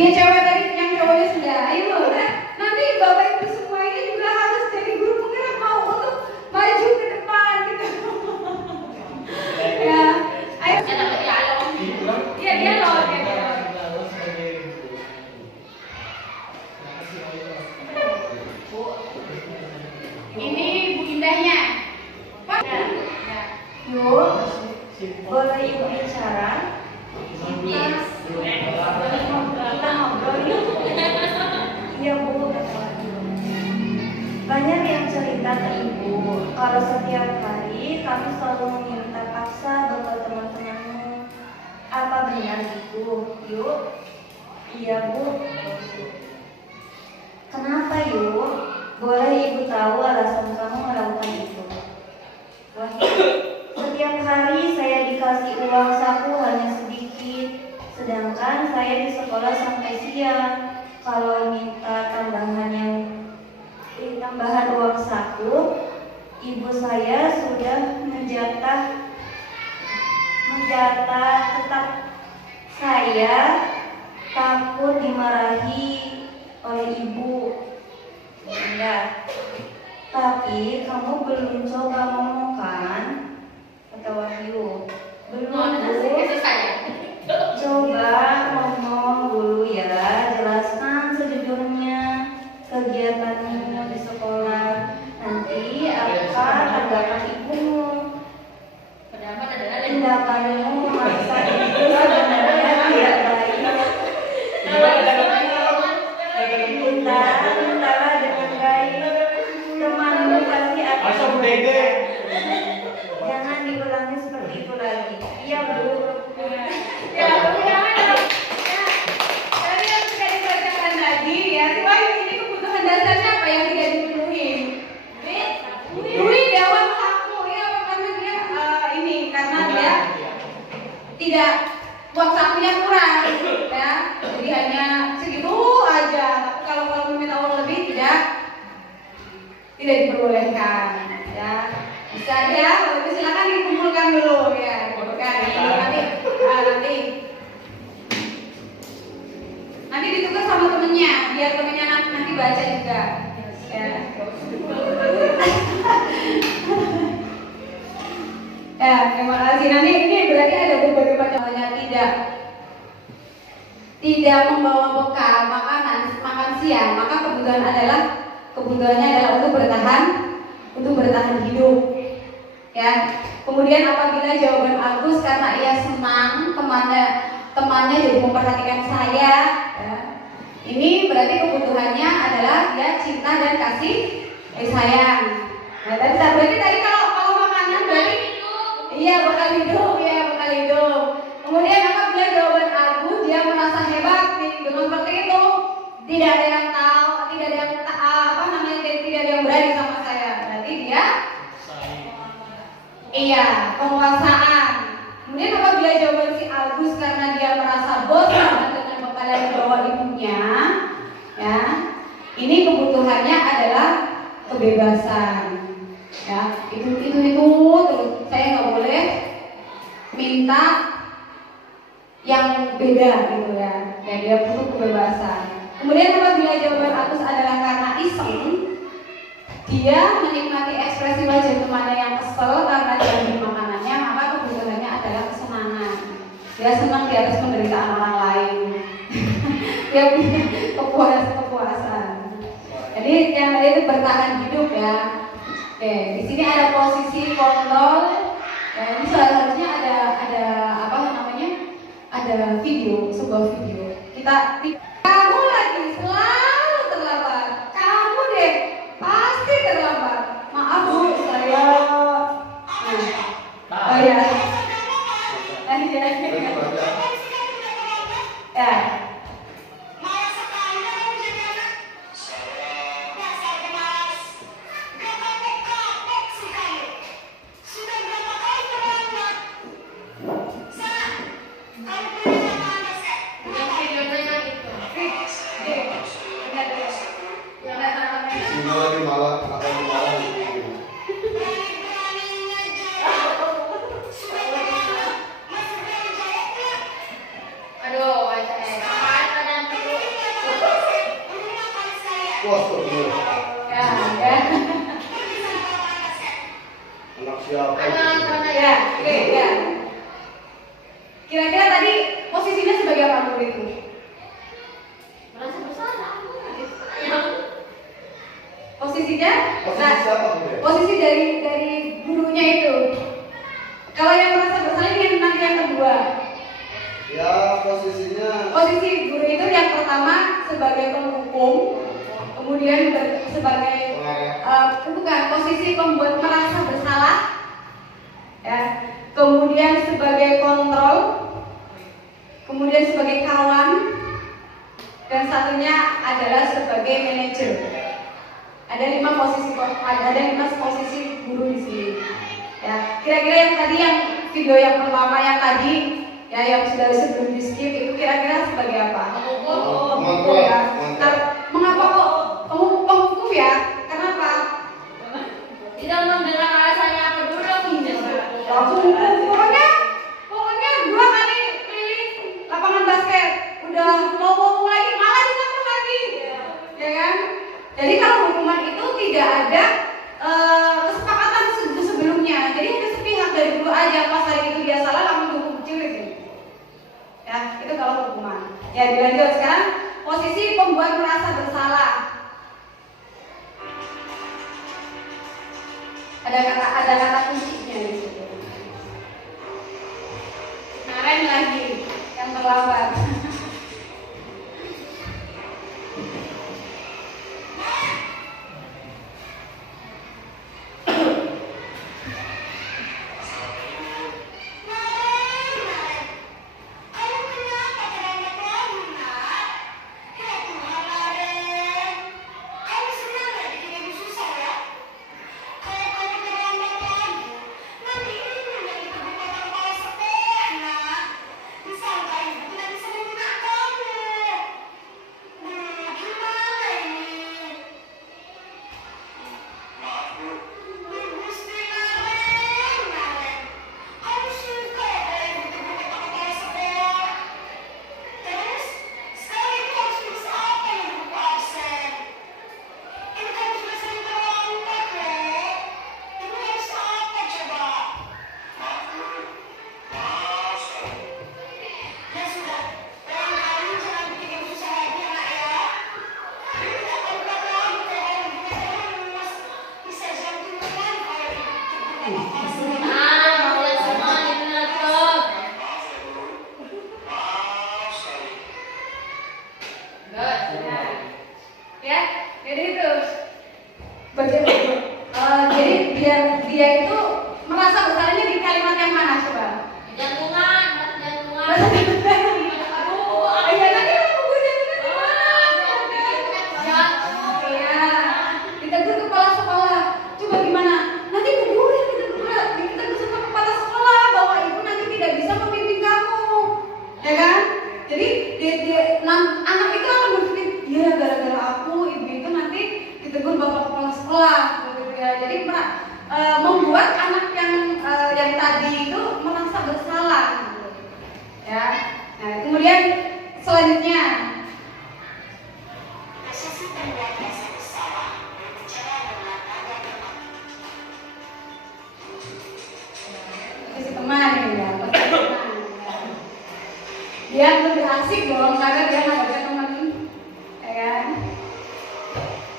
Ini cewek tadi yang cowoknya sudah. Ayo, nah, nanti bapak ibu semua ini juga harus jadi guru penggerak mau untuk maju ke depan gitu. Ya, ayo. Iya dia loh, dia loh. Ini Bu Indahnya. Pak. Ya. Yuk, boleh ibu bicara? Kita ngobrol yuk. Iya Bu. Banyak yang cerita ke ibu kalau setiap hari kami selalu meminta paksa bapak teman-temanmu. Apa benar itu? Yuk. Iya Bu. Kenapa yuk? Boleh ibu tahu alasan kamu melakukan itu? Wah, setiap hari saya dikasih uang saku hanya sedikit, sedangkan saya di sekolah sampai siang. Kalau minta tambahan uang saku, ibu saya sudah menjatah tetap saya takut dimarahi oleh ibu. Ya, tapi kamu belum coba ngomong kan? Kata Wahyu. Belum Bu. Coba ngomong dulu ya, jelaskan sejujurnya kegiatanmu di sekolah. Nanti apa tanggapan ibumu? Tindakanmu memaksa ibu sebenarnya tidak baik. Mintalah dengan baik. Temanmu pasti akan memberikan. Jangan diulangi seperti itu lagi. Iya Bu. Ya, Bu jangan dong. Ya, tadi yang sudah dibacakan tadi ya. Wahyu ini kebutuhan dasarnya apa yang tidak dipenuhi? Duit ya, uang saku ya, karena dia karena dia tidak uang sakunya kurang ya. Jadi hanya segitu aja. Tapi kalau meminta uang lebih tidak diperbolehkan ya. Bisa aja, kalau itu silakan dikumpulkan dulu ya, dikumpulkan. Nanti ditukar sama temennya, biar temennya nanti baca juga. Ya. Ya, terima kasih. Nanti ini berarti ada berbagai macam tidak membawa bekal makan siang, maka kebutuhannya adalah untuk bertahan hidup. Ya. Kemudian apabila jawaban Agus karena ia senang temannya jadi memperhatikan saya, ya. Ini berarti kebutuhannya adalah dia cinta dan kasih sayang. Nah, berarti tadi kalau makanan berarti iya bakal hidup. Kemudian apabila jawaban Agus dia merasa hebat dengan seperti itu, tidak ada yang tahu, tidak ada yang berani sama saya. Berarti dia penguasaan. Kemudian apabila jawaban si Agus karena dia merasa bosan dengan bekal yang dibawa ibunya, ya, ini kebutuhannya adalah kebebasan. Ya, itu terus saya nggak boleh minta yang beda gitu ya. Ya dia butuh kebebasan. Kemudian apabila jawaban Agus adalah karena iseng, dia menikmati ekspresi wajah temannya yang kesel karena diambil makanannya, maka kebutuhannya adalah kesenangan. Dia senang di atas penderitaan orang lain. Dia punya kepuasan. Jadi yang tadi itu bertahan hidup ya. Oke, di sini ada posisi kontrol. Ya, ini seharusnya ada video, sebuah video. Kamu lagi selalu terlambat. Kamu deh pasti terlambat. Maaf Bu, saya. Oh ya. Ya. Ya, ya. Anak siapa? Ya, oke, ya. Kira-kira tadi posisinya sebagai apa guru itu? Merasa bersalah. Posisinya? Posisi Nah, siapa, Bu? posisi dari gurunya itu. Kalau yang merasa bersalah ini nanti yang kedua. Ya, posisinya Posisi guru itu yang pertama sebagai penghukum, kemudian sebagai bukan posisi pembuat merasa bersalah, ya. Kemudian sebagai kontrol, kemudian sebagai kawan, dan satunya adalah sebagai manajer. Ada 5 posisi guru di sini. Ya, kira-kira yang tadi yang video yang pertama yang tadi ya yang sudah sebelum di skip itu kira-kira sebagai apa? Pengontrol. Ya. Nah, mengapa kok kamu penghukum ya? Kenapa? Tidak mendengar alasannya apa dulu dong. Langsung hukum. Pokoknya 2 kali keliling lapangan basket udah mau lagi malah ditambah lagi, ya kan? Jadi kalau hukuman itu tidak ada kesepakatan sebelumnya, jadi hanya sepihak dari guru aja. Pas hari itu dia salah langsung dihukum kecil gitu. Ya, itu kalau hukuman. Ya, dilanjut sekarang posisi pembuat merasa bersalah. Ada kata kuncinya di situ. Kemarin lagi yang terlambat. Ya, jadi itu baca. Jadi biar dia itu merasa bersalahnya di kalimat yang mana coba? Jantungan. Iya nanti aku jantungan di mana? Jantung. Iya, ditegur kepala sekolah. Coba gimana? Nanti bu guru yang ditegur sama kepala sekolah bahwa ibu nanti tidak bisa memimpin kamu, ya kan? Jadi anak itu akan berpikir, ya gara-gara aku ibu itu nanti ditegur bapak kepala sekolah, gitu ya. Jadi membuat anak yang tadi itu merasa bersalah, gitu. Ya. Nah, kemudian selanjutnya posisi teman ya, posisi teman. Dia lebih asik dong karena dia nggak ada teman, ya kan?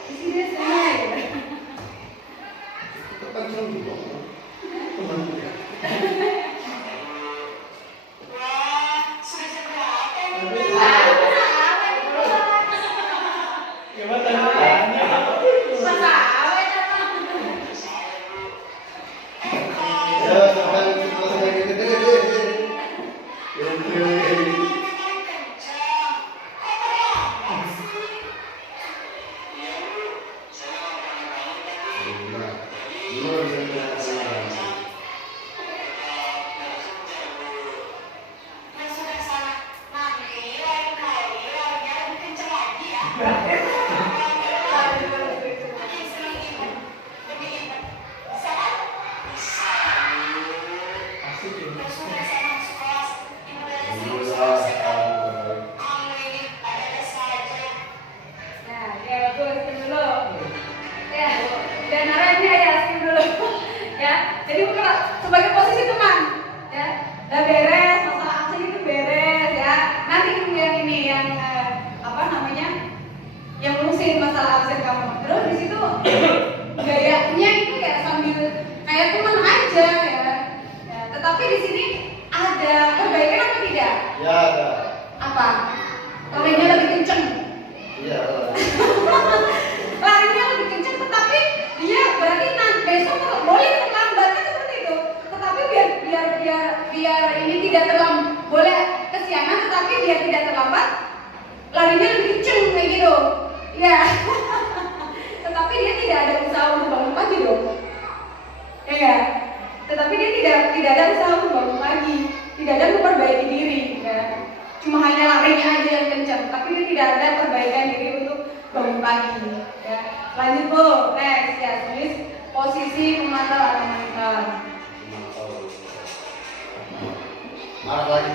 Di sini saya ya. itu kan juga. Teman juga. Udah beres, masalah absen itu beres ya. Nanti yang ini yang apa namanya? Yang ngurusin masalah absen kamu. Terus di situ gayanya itu ya sambil kayak teman aja ya. Ya, tetapi di sini ada perbaikan apa tidak? Ya ada. Apa? Larinya lebih kenceng. Iya. Larinya lebih kenceng, tetapi dia berarti nanti besok boleh terlambat kan seperti itu. Tetapi biar ini tidak terlambat, boleh kesiangan, tetapi biar tidak terlambat, larinya lebih kenceng kayak gitu. Ya. Tetapi dia tidak ada usaha untuk bangun pagi dong. Ya enggak? Tetapi dia tidak ada usaha untuk bangun pagi, tidak ada memperbaiki diri, ya. Cuma hanya larinya aja yang kencang, tapi dia tidak ada perbaikan diri untuk bangun pagi. Ya. Lanjut Bu, next ya, tulis posisi pemantau atau monitor. Marah lagi.